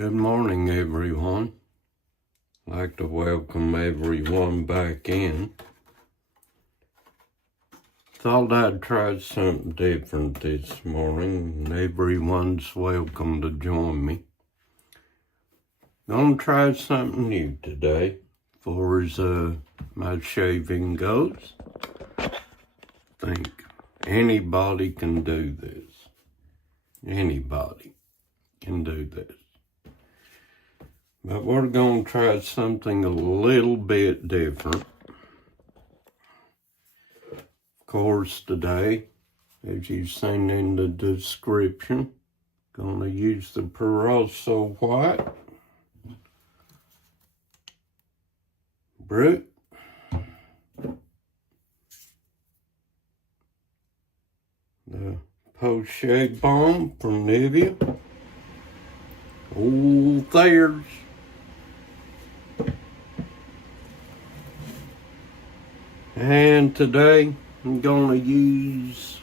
Good morning, everyone. I'd like to welcome everyone back in. Thought I'd try something different this morning, and everyone's welcome to join me. Gonna try something new today, far as my shaving goes. Think anybody can do this. Anybody can do this. But we're going to try something a little bit different. Of course, today, as you've seen in the description, going to use the Proraso white, Brut, the post-shave balm from Nivea, old Thayer's, and today I'm going to use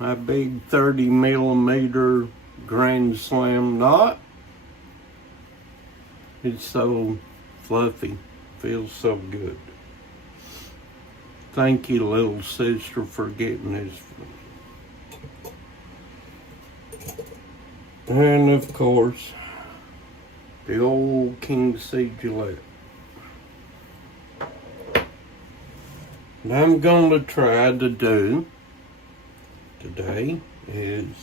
my big 30mm Grand Slam knot. It's so fluffy, feels so good. Thank you, little sister, for getting this for me. And of course, the old King C Gillette. What I'm going to try to do today is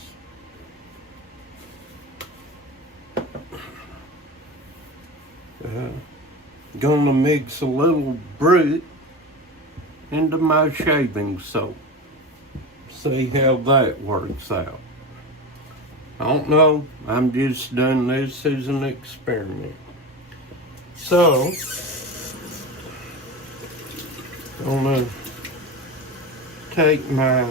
going to mix a little Brut into my shaving soap. See how that works out. I don't know. I'm just doing this as an experiment. So, I'm gonna take my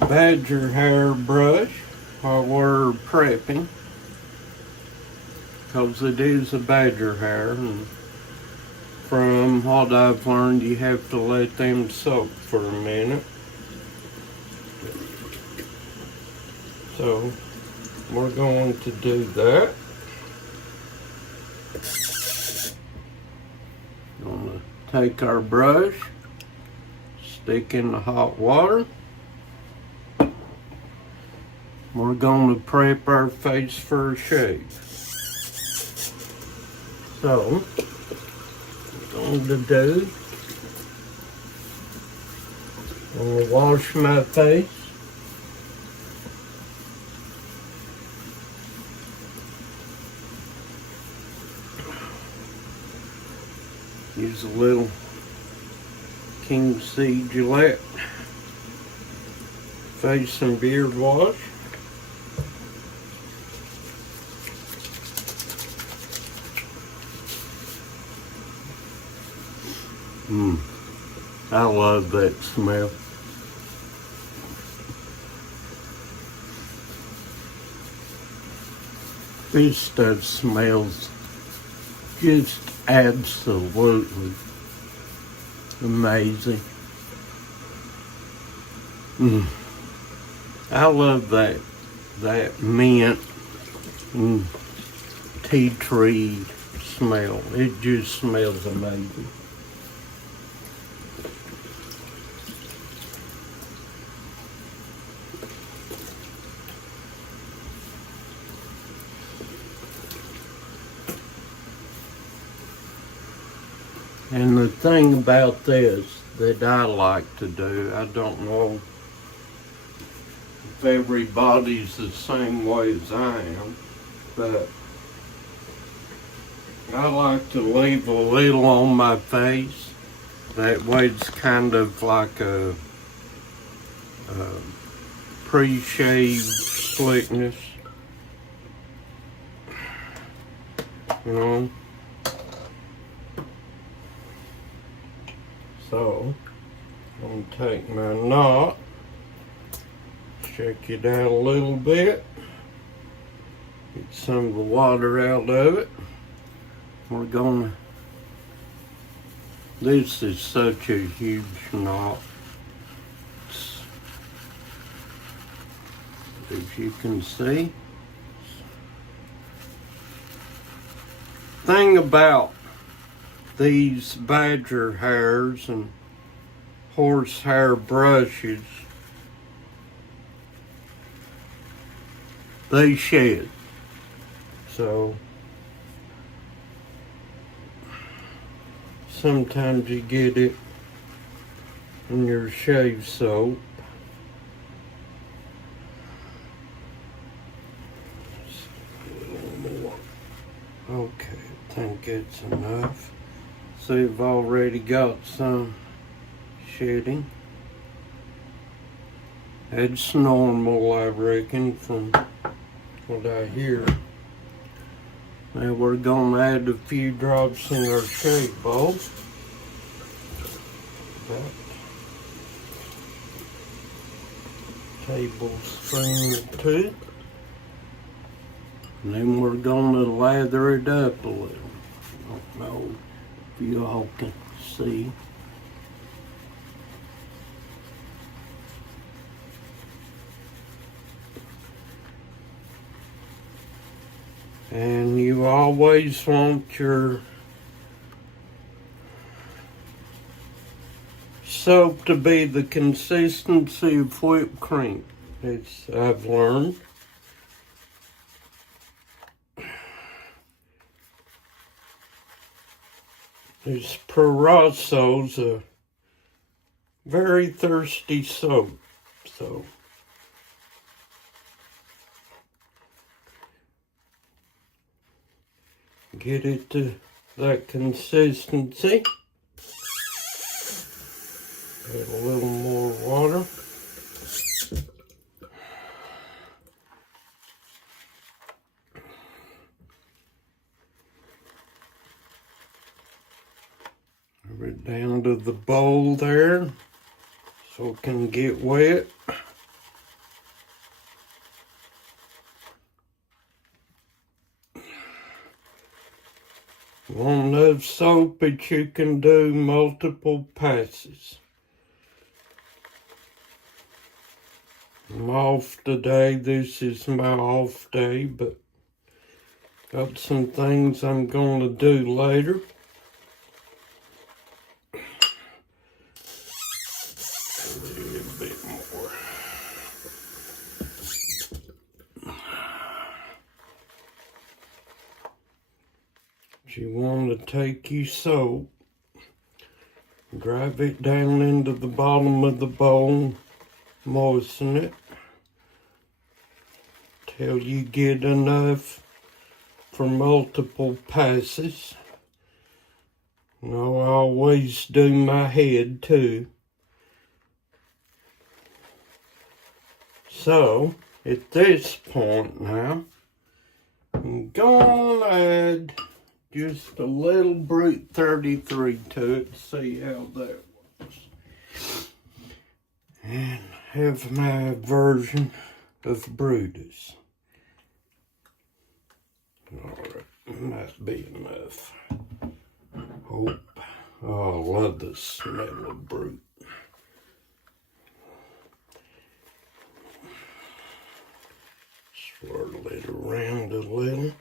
badger hair brush while we're prepping, because it is a badger hair, and from what I've learned, you have to let them soak for a minute. So we're going to do that. Gonna take our brush, stick in the hot water. We're going to prep our face for a shave. So, what I'm going to do, I'm going to wash my face. Use a little King C Gillette face and beard wash. I love that smell. This stuff smells just absolutely amazing. I love that mint and tea tree smell. It just smells amazing. And the thing about this that I like to do, I don't know if everybody's the same way as I am, but I like to leave a little on my face. That way it's kind of like a pre-shave slickness, you know. So, I'm gonna take my knot, shake it out a little bit, get some of the water out of it. We're gonna, this is such a huge knot. As you can see, thing about these badger hairs and horsehair brushes, they shed. So sometimes you get it in your shave soap. Okay, I think it's enough. See, I've already got some shedding. It's normal, I reckon, from what I hear. Now we're gonna add a few drops in our shave bowl. About a tablespoon or two. And then we're gonna lather it up a little. I don't know if you all can see. And you always want your soap to be the consistency of whipped cream, as I've learned. This Proraso's a very thirsty soap, so get it to that consistency. Add a little more water. Rub it down to the bowl there so it can get wet. You want enough soap that you can do multiple passes. I'm off today. This is my off day, but got some things I'm going to do later. A little bit more. You want to take your soap, drive it down into the bottom of the bowl, moisten it till you get enough for multiple passes. And I'll always do my head too. So, at this point now, I'm gonna add just a little Brut 33 to it to see how that works. And have my version of Brutus. Alright, might be enough. Hope. Oh, I love the smell of Brut. Swirl it around a little.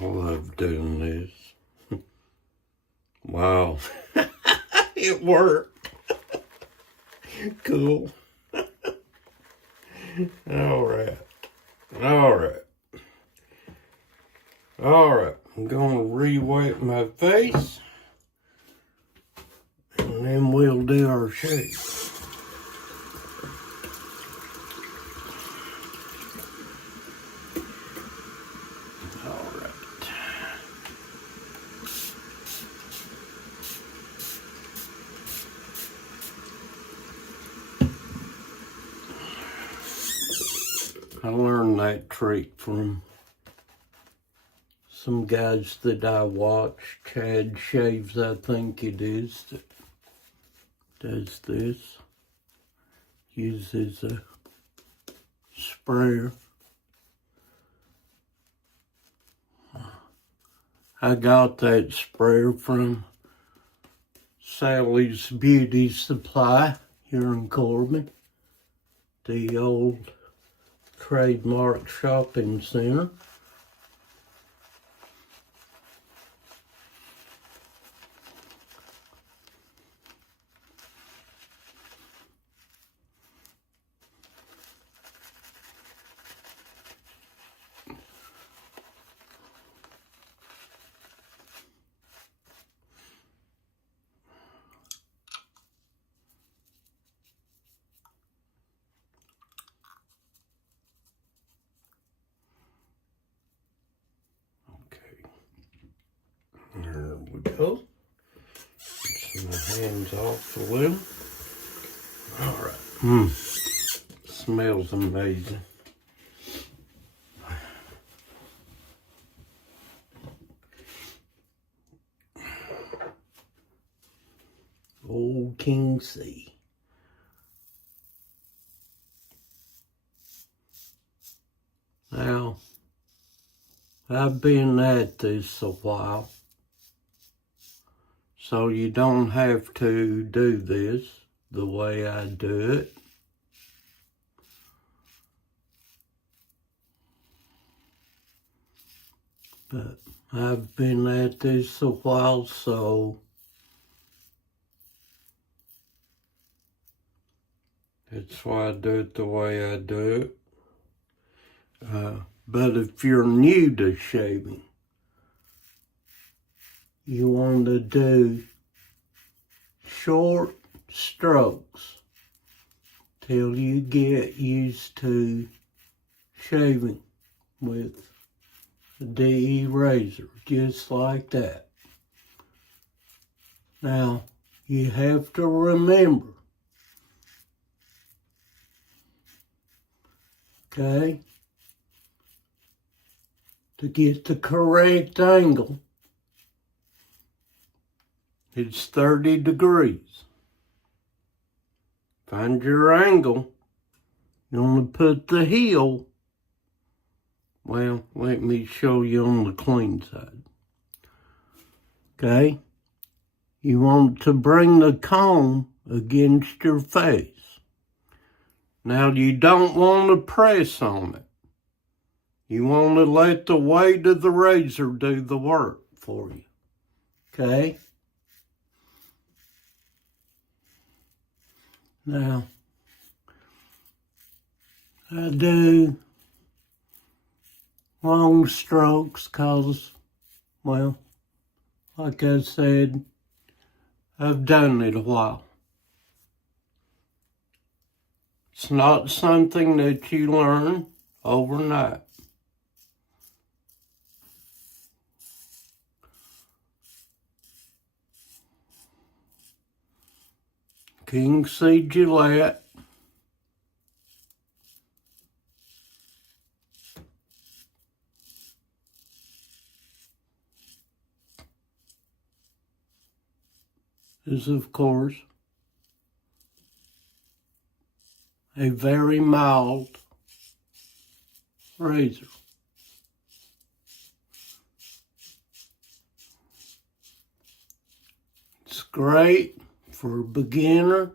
I love doing this. Wow. It worked. Cool. Alright. Alright. Alright. I'm gonna re-wipe my face. And then we'll do our shave. I learned that trick from some guys that I watch. Chad Shaves, I think it is, that does this. Uses a sprayer. I got that sprayer from Sally's Beauty Supply here in Corbin, the old Trademark Shopping Center. There we go. Get my hands off a little. Alright. Smells amazing. Old King C. Now, I've been at this a while, so you don't have to do this the way I do it. But I've been at this a while, so that's why I do it the way I do it. But if you're new to shaving, you want to do short strokes till you get used to shaving with a DE razor, just like that. Now, you have to remember, okay, to get the correct angle, it's 30 degrees. Find your angle. You want to put the heel, well, let me show you on the clean side. Okay? You want to bring the comb against your face. Now, you don't want to press on it. You want to let the weight of the razor do the work for you. Okay? Now, I do long strokes because, well, like I said, I've done it a while. It's not something that you learn overnight. King C Gillette. Is, of course, a very mild razor. It's great for a beginner,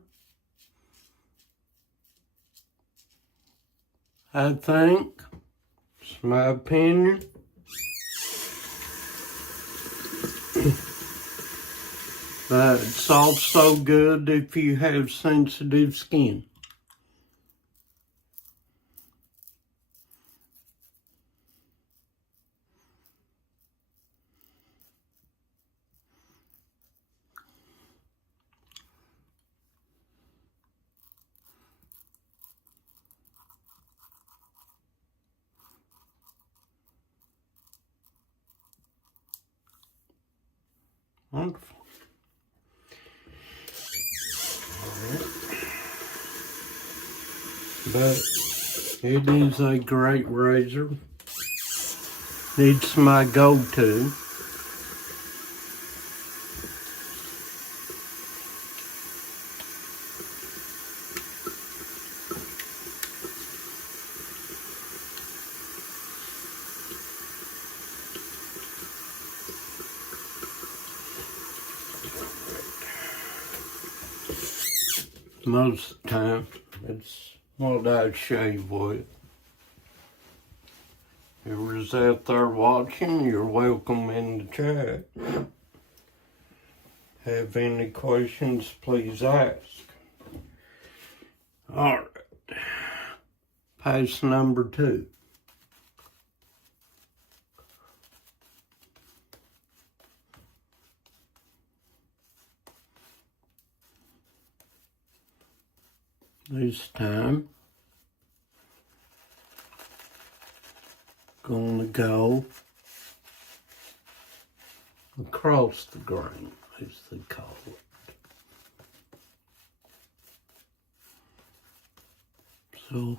I think. It's my opinion. But it's also good if you have sensitive skin. Wonderful. But it is a great razor. It's my go-to. Most of the time, it's what I shave with. Whoever's out there watching, you're welcome in the chat. Have any questions, please ask. All right. Pass number 2. This time, gonna go across the grain, as they call it. So,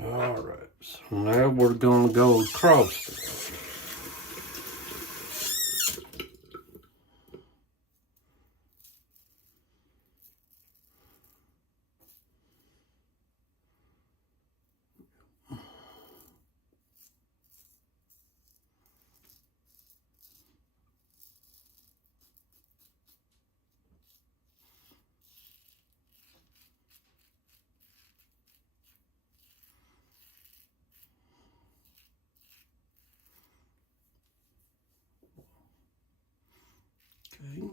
all right, so now we're gonna go across the grain. Okay.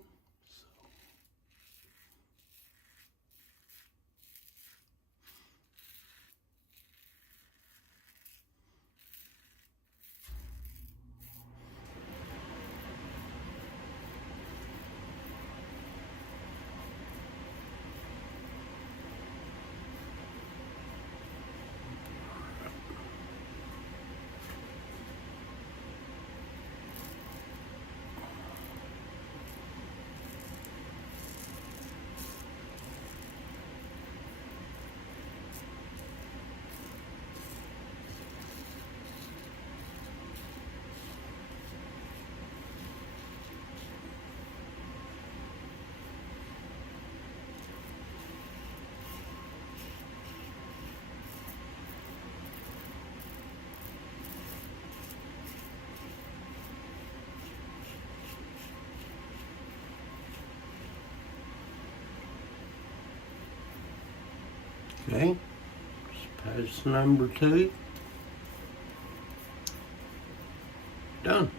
Okay, pass number 2. Done.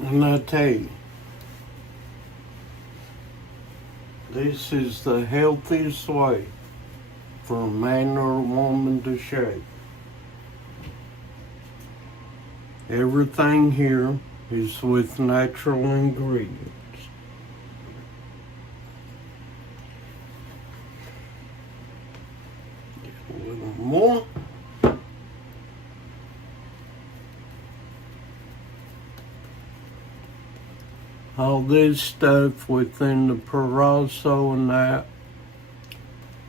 And I tell you, this is the healthiest way for a man or a woman to shave. Everything here is with natural ingredients. Get a little more. All this stuff within the Proraso and that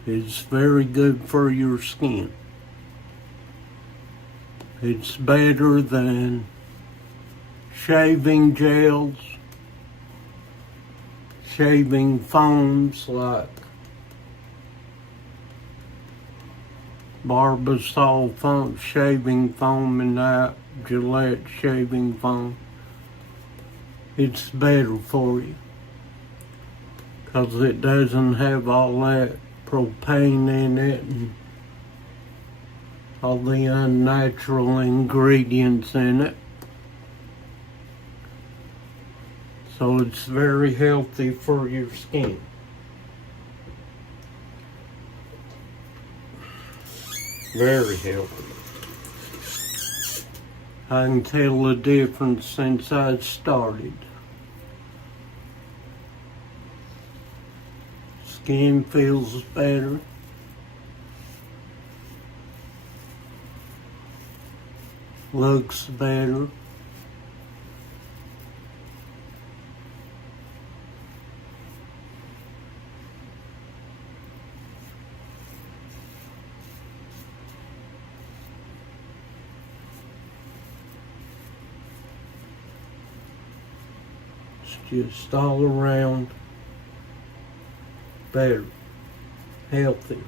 is very good for your skin. It's better than shaving gels, shaving foams like Barbasol foam, shaving foam and that, Gillette shaving foam. It's better for you because it doesn't have all that propane in it and all the unnatural ingredients in it. So it's very healthy for your skin. Very healthy. I can tell the difference since I started. Skin feels better. looks better. It's just all around better, healthy.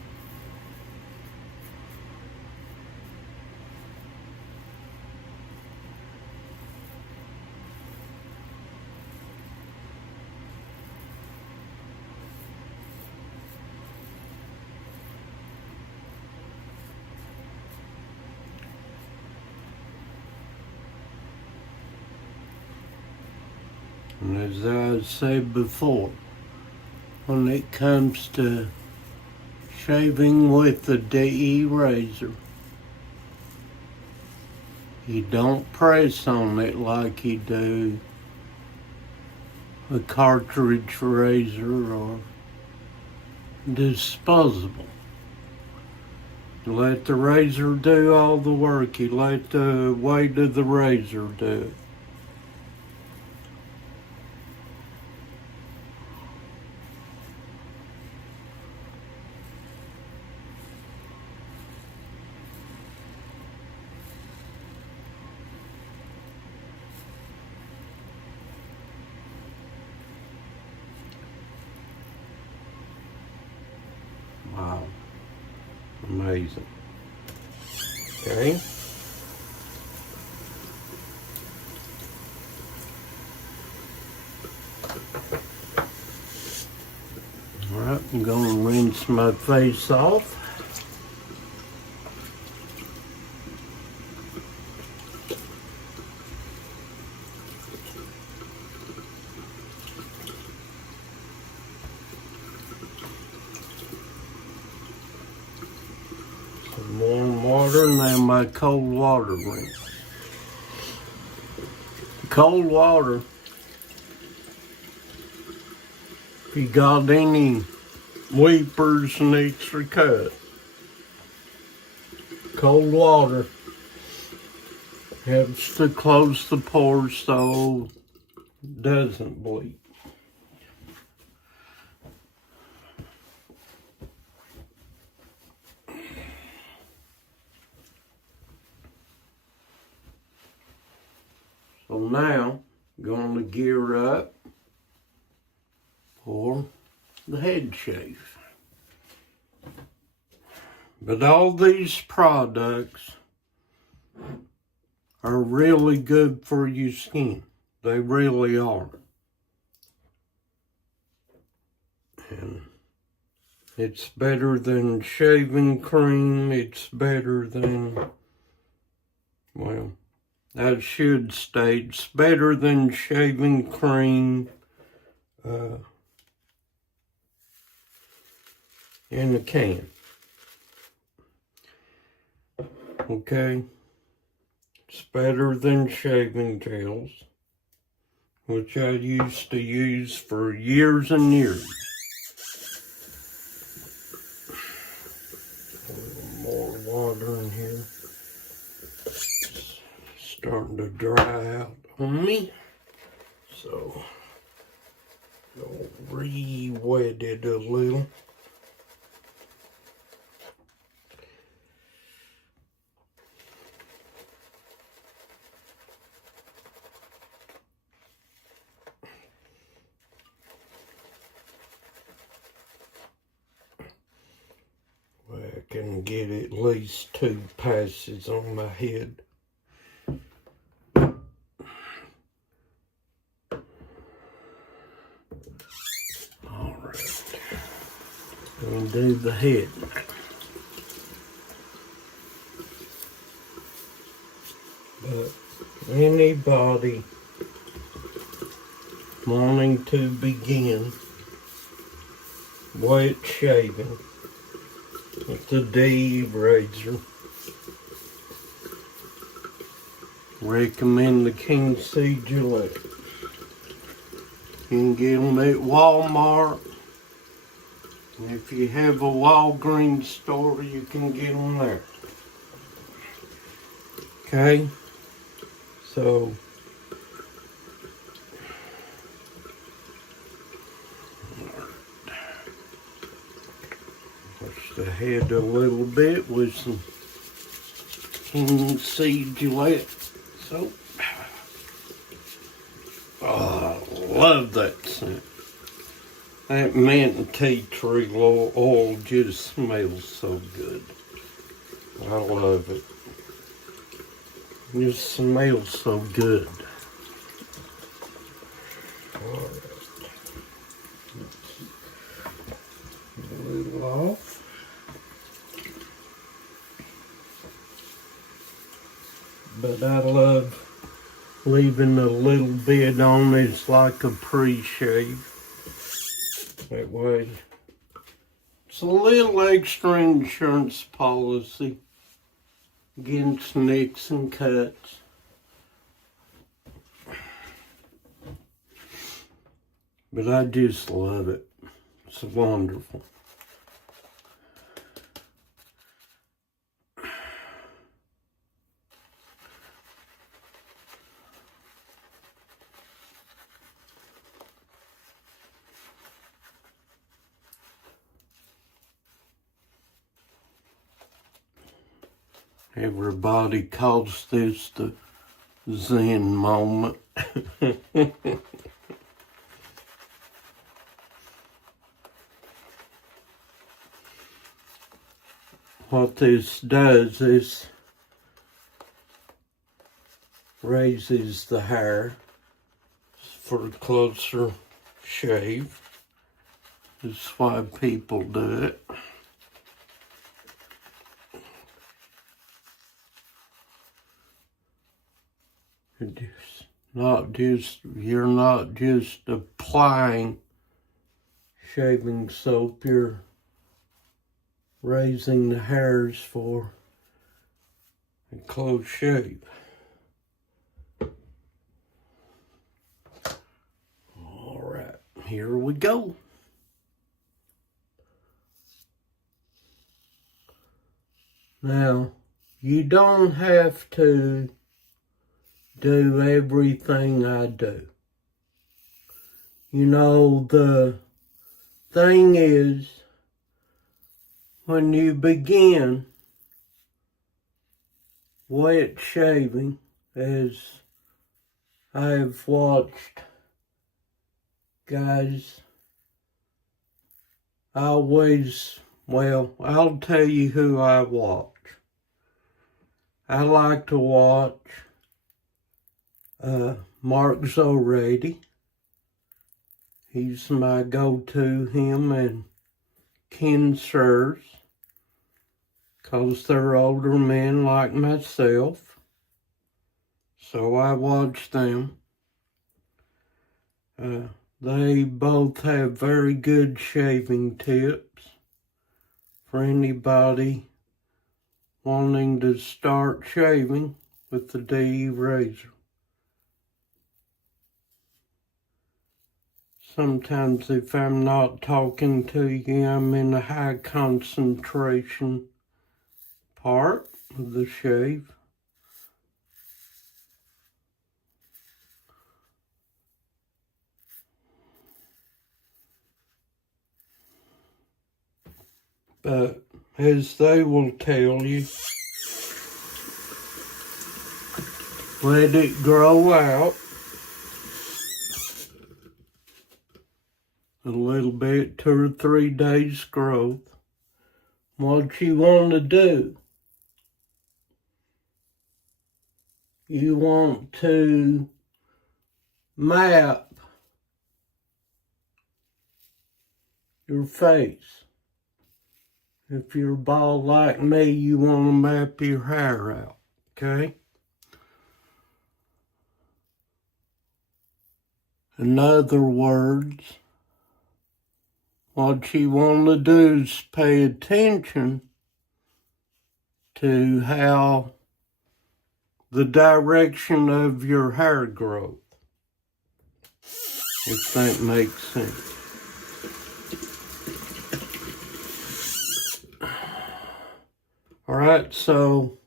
And as I said before, when it comes to shaving with the DE razor, you don't press on it like you do a cartridge razor or disposable. You let the razor do all the work. You let the weight of the razor do it. Wow. Amazing. Okay. Alright, I'm going to rinse my face off. Some warm water and then my cold water rinse. Cold water, if you got any weepers and extra cut, cold water helps to close the pores so it doesn't bleed. So now, I'm going to gear up for the head shave. But all these products are really good for your skin. They really are. And it's better than shaving cream. It's better than, well, I should state, it's better than shaving cream in a can. Okay? It's better than shaving gels, which I used to use for years and years. A little more water in here. It's starting to dry out on me, so I'll re-wet it a little. I can get at least 2 passes on my head. Alright, we'll do the head. But anybody wanting to begin wet shaving with the DE razor, recommend the King C Gillette. You can get them at Walmart. And if you have a Walgreens store, you can get them there. Okay? So wash the head a little bit with some King C Gillette soap. Oh, I love that scent. That mint and tea tree oil just smells so good. I love it. It just smells so good. Alright. A little off. But I love leaving a little bit on. It's like a pre-shave. That way, it's a little extra insurance policy against nicks and cuts. But I just love it. It's wonderful. Everybody calls this the Zen moment. What this does is raises the hair for a closer shave. That's why people do it. You're not just applying shaving soap, you're raising the hairs for a close shave. All right, here we go. Now, you don't have to do everything I do. You know, the thing is, when you begin wet shaving, as I've watched guys, I'll tell you who I watch. I like to watch Mark Zorady. He's my go-to, him and Ken Sirs, because they're older men like myself. So I watch them. They both have very good shaving tips for anybody wanting to start shaving with the DE razor. Sometimes if I'm not talking to you, I'm in a high concentration part of the shave. But as they will tell you, let it grow out a little bit, 2 or 3 days growth. What you want to do, you want to map your face. If you're bald like me, you want to map your hair out, okay? In other words, what you want to do is pay attention to how the direction of your hair growth, if that makes sense. All right, so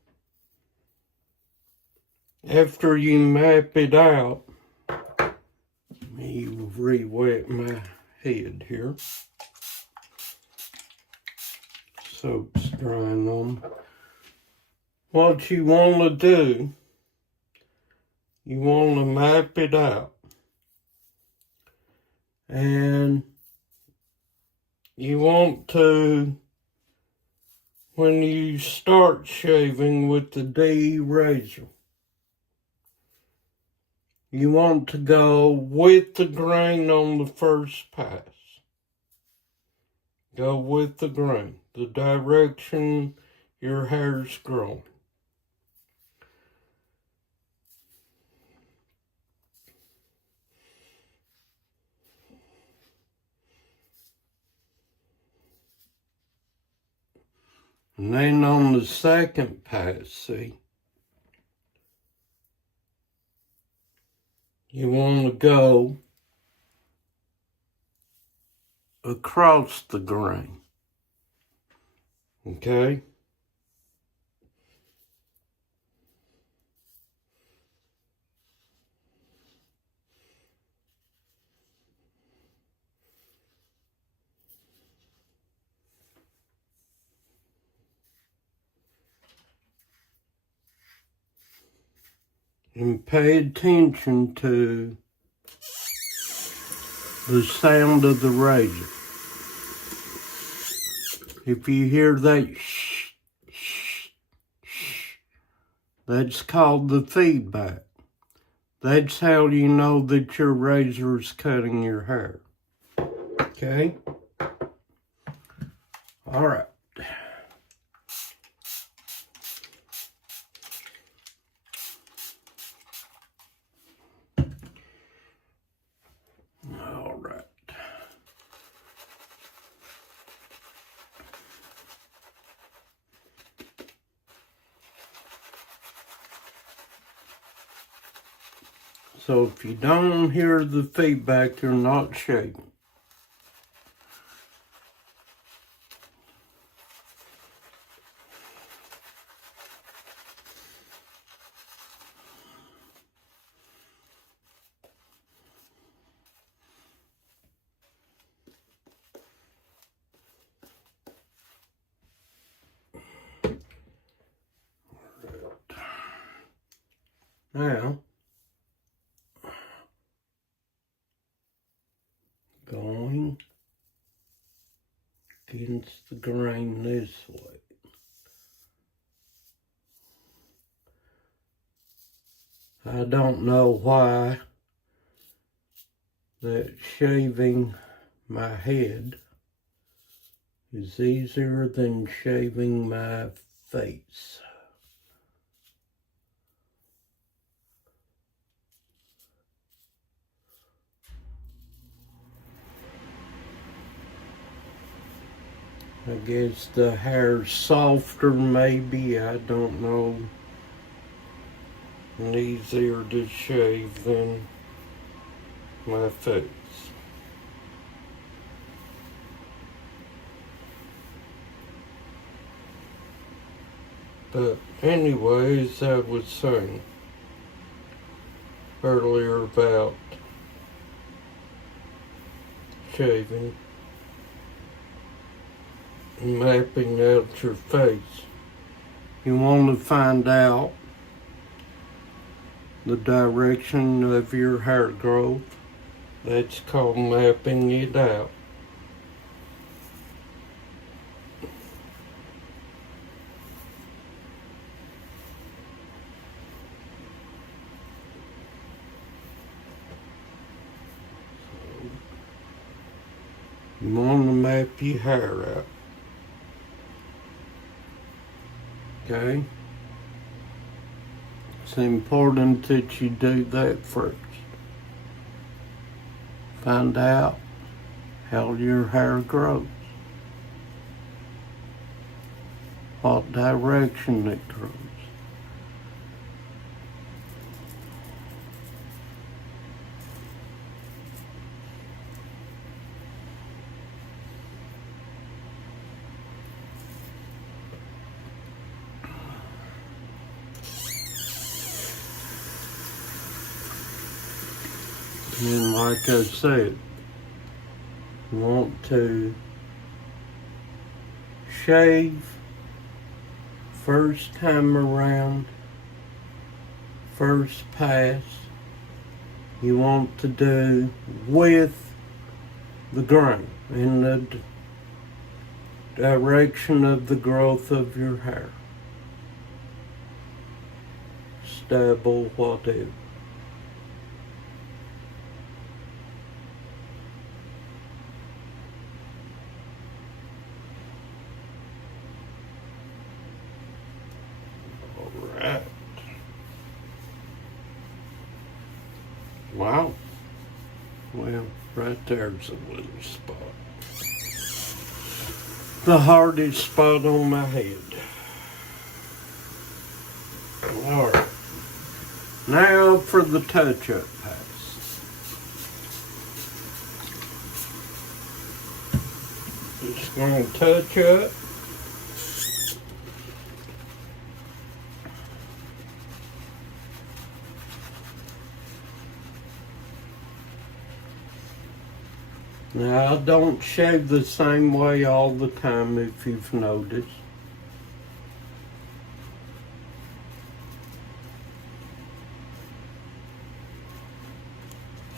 after you map it out, let me re-wet my head here. Soap's drying on. What you want to do, you want to map it out. And you want to, when you start shaving with the D razor, you want to go with the grain on the first pass. Go with the grain, the direction your hair's growing. And then on the second pass, see, you want to go across the grain, okay? And pay attention to the sound of the razor. If you hear that shh, shh, shh, that's called the feedback. That's how you know that your razor is cutting your hair. Okay? All right. All right. So if you don't hear the feedback, you're not shaving. Now, going against the grain this way. I don't know why that shaving my head is easier than shaving my face. I guess the hair's softer, maybe, I don't know. And easier to shave than my face. But anyways, I was saying earlier about shaving and mapping out your face. You want to find out the direction of your hair growth. That's called mapping it out. You want to map your hair out. Okay? It's important that you do that first. Find out how your hair grows. What direction it grows. And like I said, you want to shave first time around, first pass. You want to do with the grain in the direction of the growth of your hair. Stubble, whatever. Alright. Wow. Well, right there's a little spot. The hardest spot on my head. Alright. Now for the touch-up pass. Just going to touch up. Now, I don't shave the same way all the time, if you've noticed.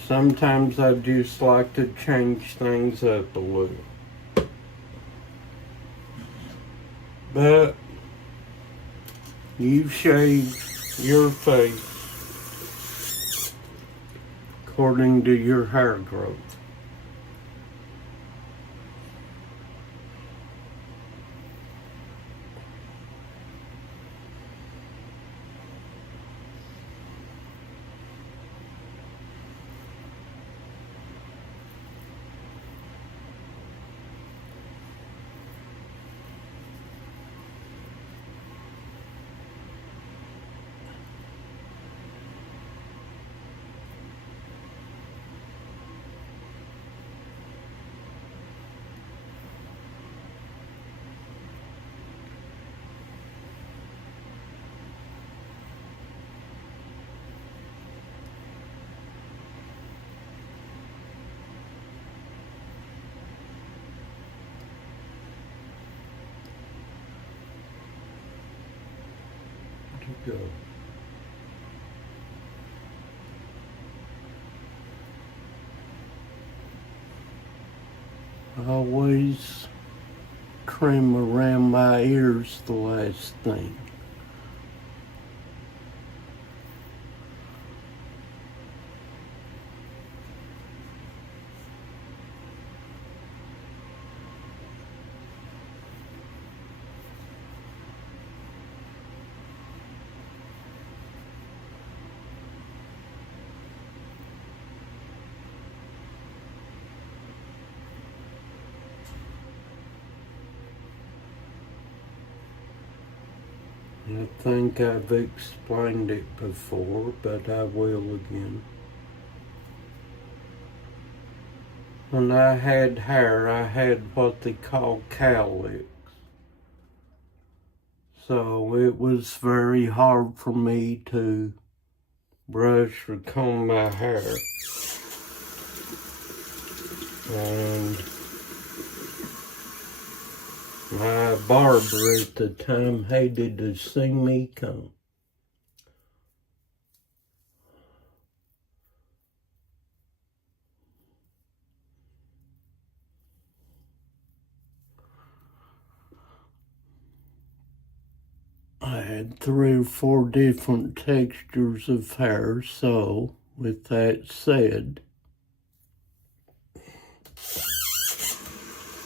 Sometimes I just like to change things up a little. But you shave your face according to your hair growth. Go. I always trim around my ears the last thing. I think I've explained it before, but I will again. When I had hair, I had what they call cowlicks. So it was very hard for me to brush or comb my hair. And my barber at the time hated to see me comb. I had 3 or 4 different textures of hair, so with that said,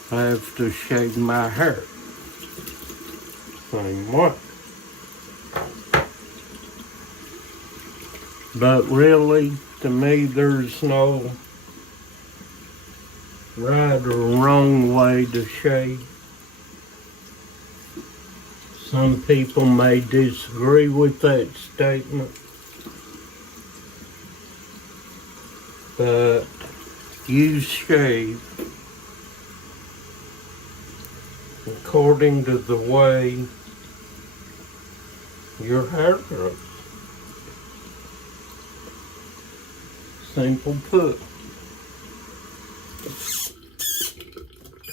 I have to shave my hair same way. But really, to me, there's no right or wrong way to shave. Some people may disagree with that statement, but you shave according to the way your hair grows. Simple put.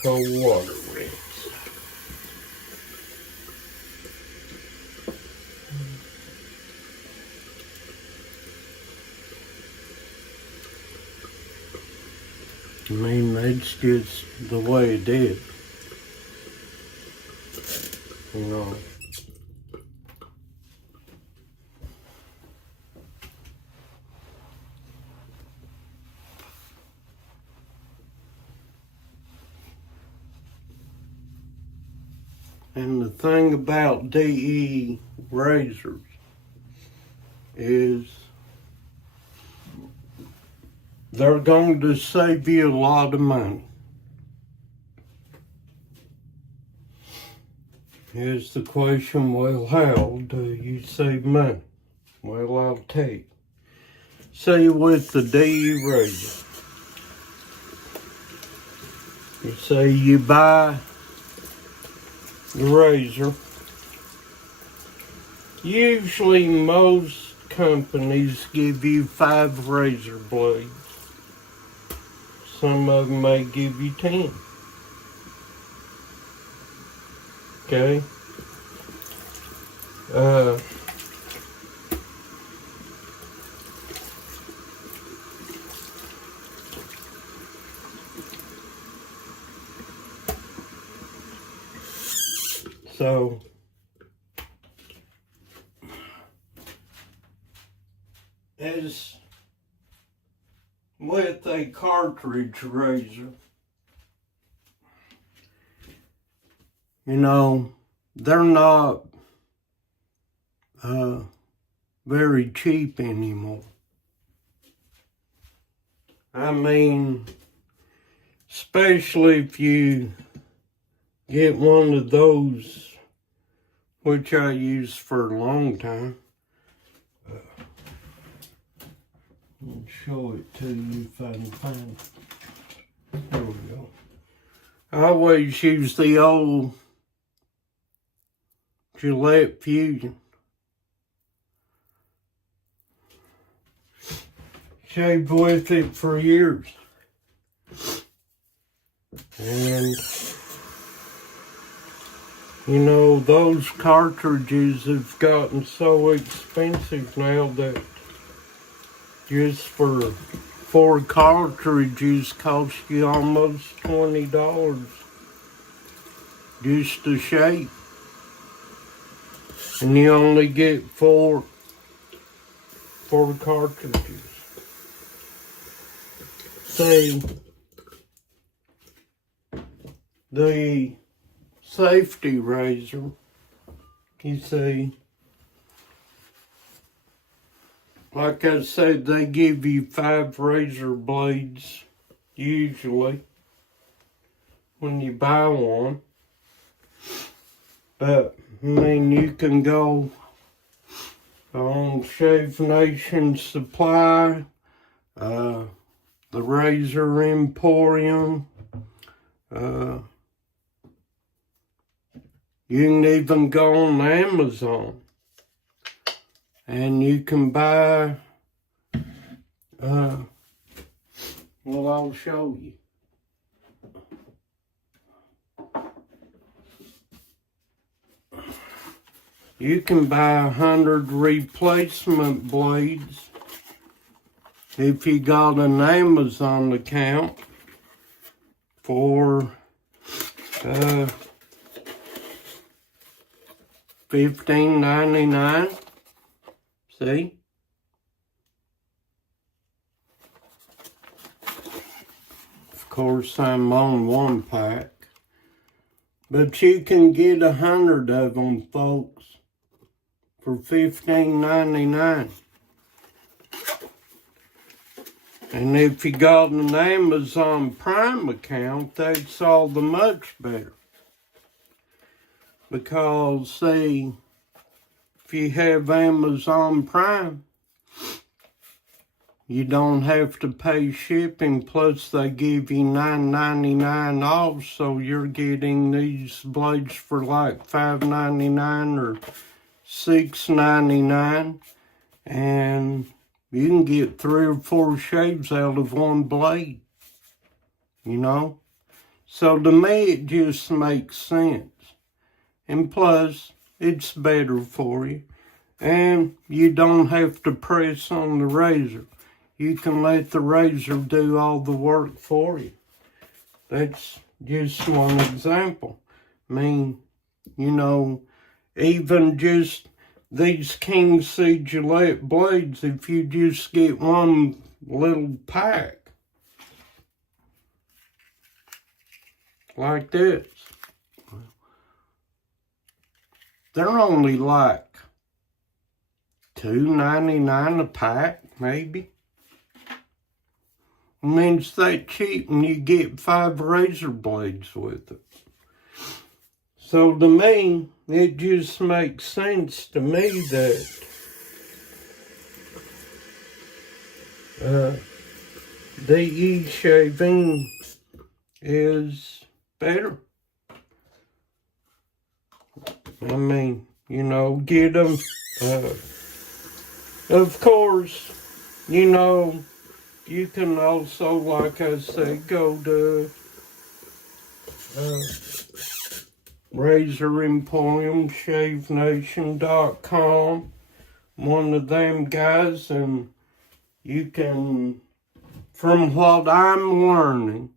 Cold water rinse. I mean, that's just the way it is. You know. And the thing about DE razors is they're going to save you a lot of money. Here's the question, well, how do you save money? Well, I'll tell you. Say with the DE razor, you say you buy the razor. Usually most companies give you 5 razor blades. Some of them may give you 10. Okay? So, as with a cartridge razor, you know, they're not very cheap anymore. I mean, especially if you get one of those, which I used for a long time. I'll show it to you if I can find it. There we go. I always use the old Gillette Fusion. Shaved with it for years. And you know, those cartridges have gotten so expensive now that just for 4 cartridges cost you almost $20 just to shave. And you only get 4 cartridges. See, the safety razor, you see, like I said, they give you 5 razor blades usually when you buy one. But I mean, you can go on Shave Nation Supply, the Razor Emporium. You can even go on Amazon and you can buy, well, I'll show you. You can buy 100 replacement blades if you got an Amazon account for $15.99. See? Of course, I'm on 1 pack. But you can get 100 of them, folks, for $15.99. And if you got an Amazon Prime account, that's all the much better. Because, see, if you have Amazon Prime, you don't have to pay shipping, plus they give you $9.99 off, so you're getting these blades for like $5.99 or $6.99, and You can get 3 or 4 shaves out of one blade, you know? So to me, it just makes sense. And plus, it's better for you. And you don't have to press on the razor. You can let the razor do all the work for you. That's just one example. I mean, you know, even just these King C Gillette blades, if you just get one little pack, like this, they're only like $2.99 a pack, maybe. I mean, it's that cheap, and you get 5 razor blades with it. So to me, it just makes sense to me that the e-shaving is better. I mean, you know, get them. Of course, you know, you can also, like I said, go to Razor Emporium, ShaveNation.com, one of them guys, and you can, from what I'm learning,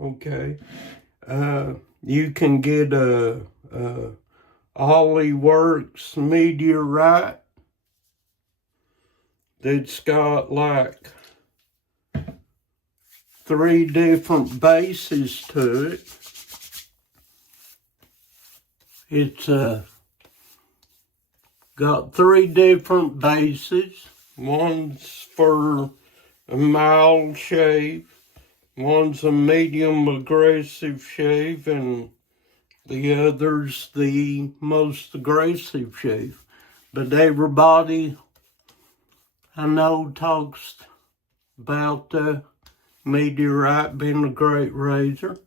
okay, you can get a Ollie Works meteorite that's got like 3 different bases to it. It's got 3 different bases. One's for a mild shave, one's a medium aggressive shave, and the other's the most aggressive shave. But everybody I know talks about meteorite being a great razor.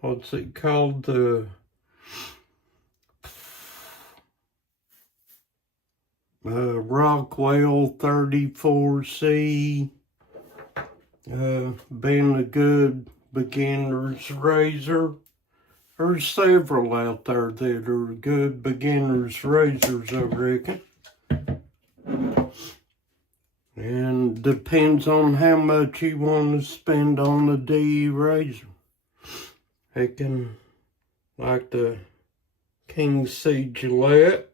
What's it called? The Rockwell 34C, being a good beginner's razor. There's several out there that are good beginner's razors, I reckon. And depends on how much you want to spend on the DE razor. It can, like the King C Gillette,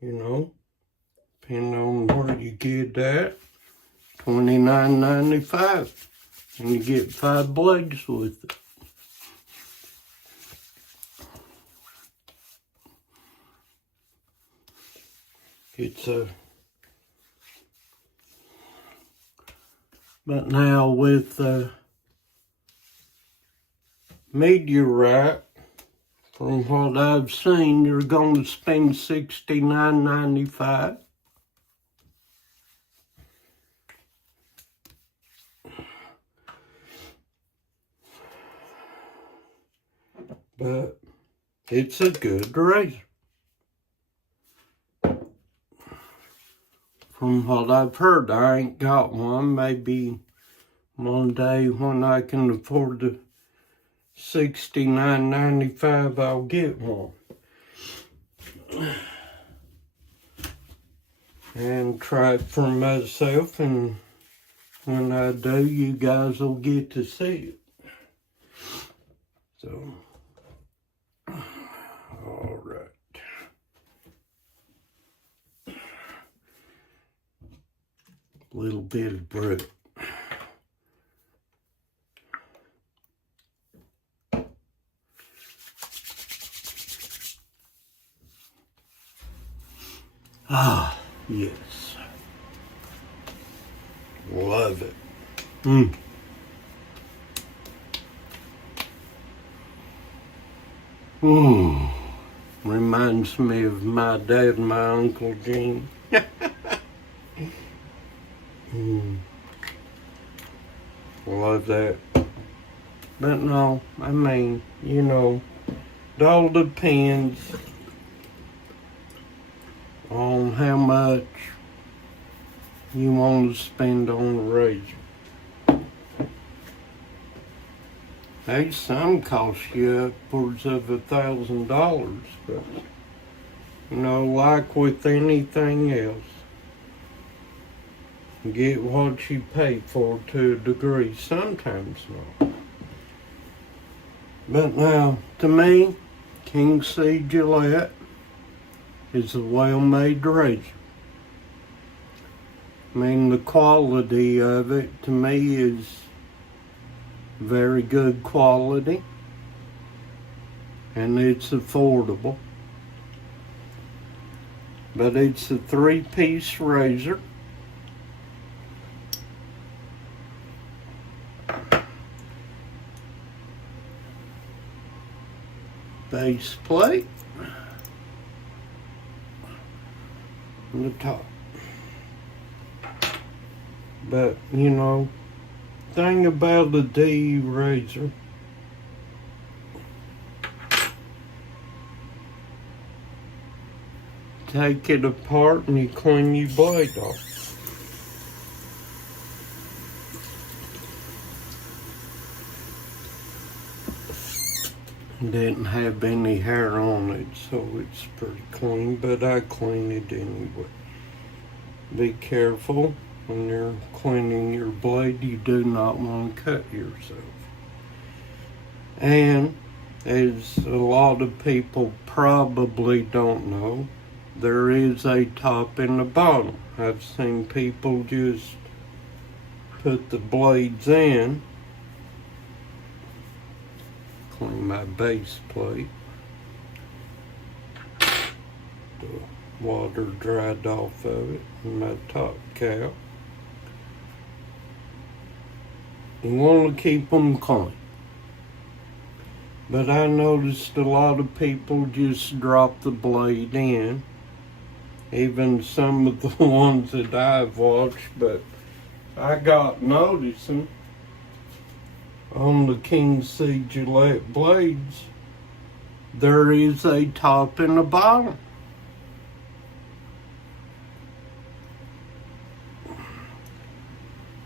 you know, depending on where you get that, $29.95, and you get 5 blades with it. It's but now with meteorite, from what I've seen, you're going to spend $69.95. But it's a good razor. From what I've heard, I ain't got one. Maybe one day when I can afford the $69.95, I'll get one. And try it for myself, and when I do, you guys will get to see it. So, all right. Little bit of Brut. Ah, yes. Love it. Reminds me of my dad and my Uncle Gene. Love that. But no, I mean, you know, it all depends on how much you want to spend on a razor. Hey, some cost you upwards of $1,000, but you know, like with anything else, get what you pay for to a degree, sometimes not. But now, to me, King C Gillette is a well-made razor. I mean, the quality of it, to me, is very good quality, and it's affordable. But it's a 3-piece razor. Base plate on the top. But, you know, thing about the D razor, take it apart and you clean your blade off. Didn't have any hair on it, so it's pretty clean, but I clean it anyway. Be careful when you're cleaning your blade. You do not want to cut yourself. And as a lot of people probably don't know, there is a top and a bottom. I've seen people just put the blades in. Clean my base plate. The water dried off of it, and my top cap. You want to keep them clean. But I noticed a lot of people just drop the blade in. Even some of the ones that I've watched, but I got noticing on the King C Gillette blades, there is a top and a bottom.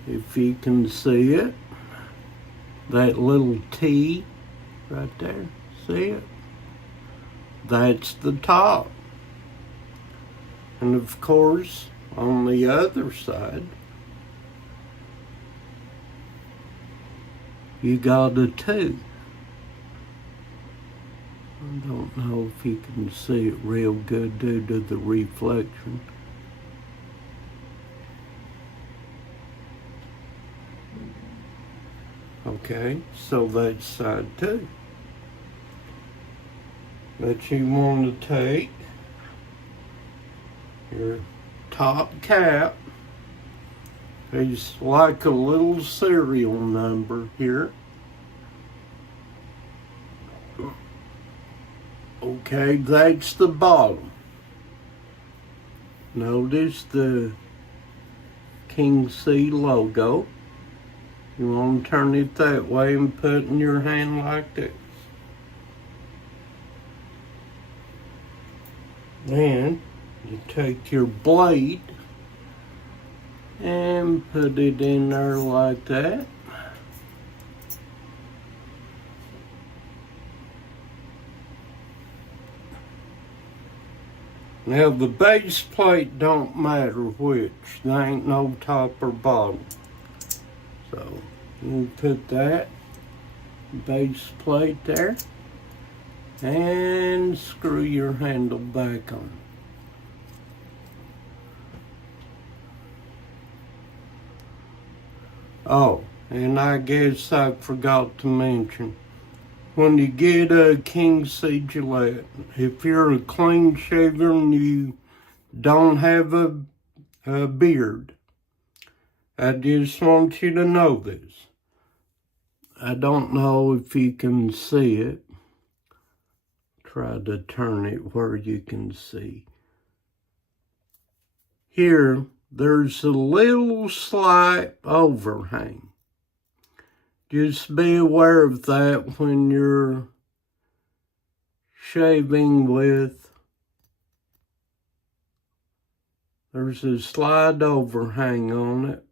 If you can see it, that little T right there, see it? That's the top. And of course, on the other side, you got a 2. I don't know if you can see it real good due to the reflection. Okay, so that's side 2. But you want to take your top cap. It's like a little serial number here. Okay, that's the bottom. Notice the King C logo. You want to turn it that way and put in your hand like this. Then you take your blade and put it in there like that. Now the base plate don't matter which. There ain't no top or bottom. So you put that base plate there and screw your handle back on. Oh, and I guess I forgot to mention, when you get a King C Gillette, if you're a clean shaver and you don't have a beard, I just want you to know this. I don't know if you can see it. Try to turn it where you can see. Here, there's a little slight overhang. Just be aware of that when you're shaving with there's a slide overhang on it,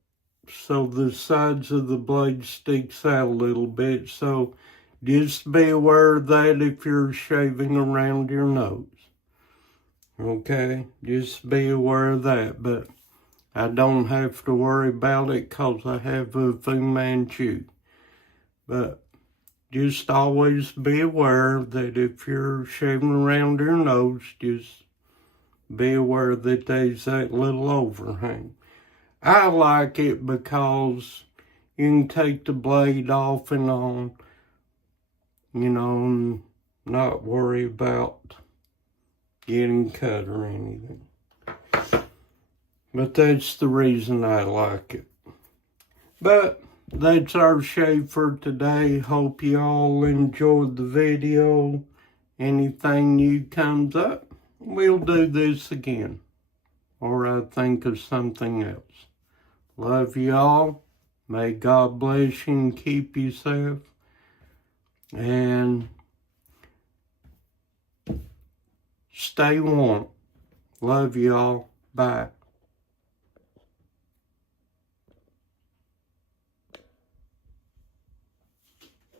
so the sides of the blade sticks out a little bit. So just be aware of that if you're shaving around your nose. Okay, just be aware of that. But I don't have to worry about it because I have a Fu Manchu. But just always be aware that if you're shaving around your nose, just be aware that there's that little overhang. I like it because you can take the blade off and on, you know, and not worry about getting cut or anything. But that's the reason I like it. But that's our shave for today. Hope you all enjoyed the video. Anything new comes up, we'll do this again. Or I think of something else. Love you all. May God bless you and keep you safe. And stay warm. Love you all. Bye.